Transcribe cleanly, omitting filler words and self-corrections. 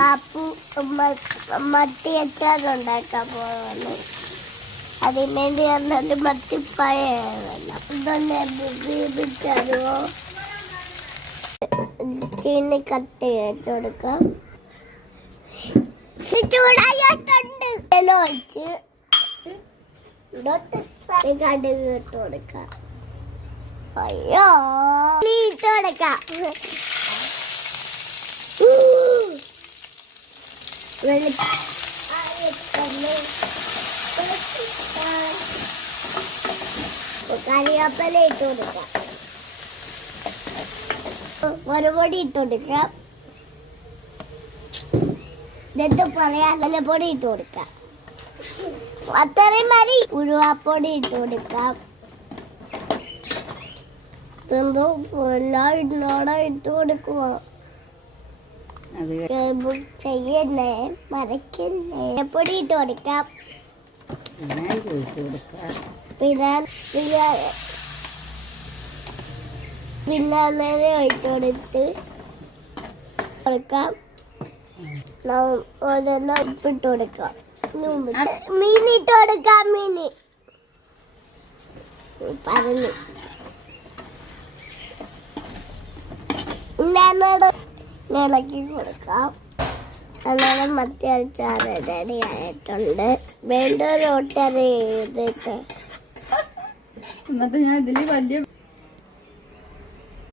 പാപ്പു മത്തി അച്ചാറുണ്ടാക്കാൻ പോകുന്നു. അതിന് വേണ്ടി പറഞ്ഞാൽ മത്തിപ്പായ ഇതൊന്നെ വേവിച്ചറിയോ ചീനി കട്ട് ചെയ്ത് കൊടുക്കാം. ചൂടായിട്ടുണ്ട് ഒഴിച്ച് കടുക് ഇട്ട് കൊടുക്കാം. അയ്യോ ഇട്ട് കൊടുക്കാം. കറിവേപ്പില ഇട്ട് കൊടുക്കാം. മുളകുപൊടി ഇട്ട് കൊടുക്കാം. എന്നിട്ട് പറയാൻ പൊടി ഇട്ട് കൊടുക്കാം. അത്രയും മതി. ഉരുവാപ്പൊടി ഇട്ട് കൊടുക്കാം. എല്ലാം ഇട്ട് കൊടുക്കുമോ ചെയ്യണേ മരക്കല്ലേ. പൊടി ഇട്ട് കൊടുക്കാം. പിന്നെ നേരെ ഒഴിച്ചു കൊടുത്ത് കൊടുക്കാം. ഉപ്പിട്ട് കൊടുക്കാം. മീൻ ഇട്ട് കൊടുക്കാം. മീന് പറഞ്ഞു ഇളക്കി കൊടുക്കാം. അന്നേരം മത്തി അച്ചാർ റെഡി ആയിട്ടുണ്ട്. വേണ്ട റോട്ടറി ചെയ്തിട്ട് എന്നിട്ട് ഞാൻ ഇതിൽ വലിയ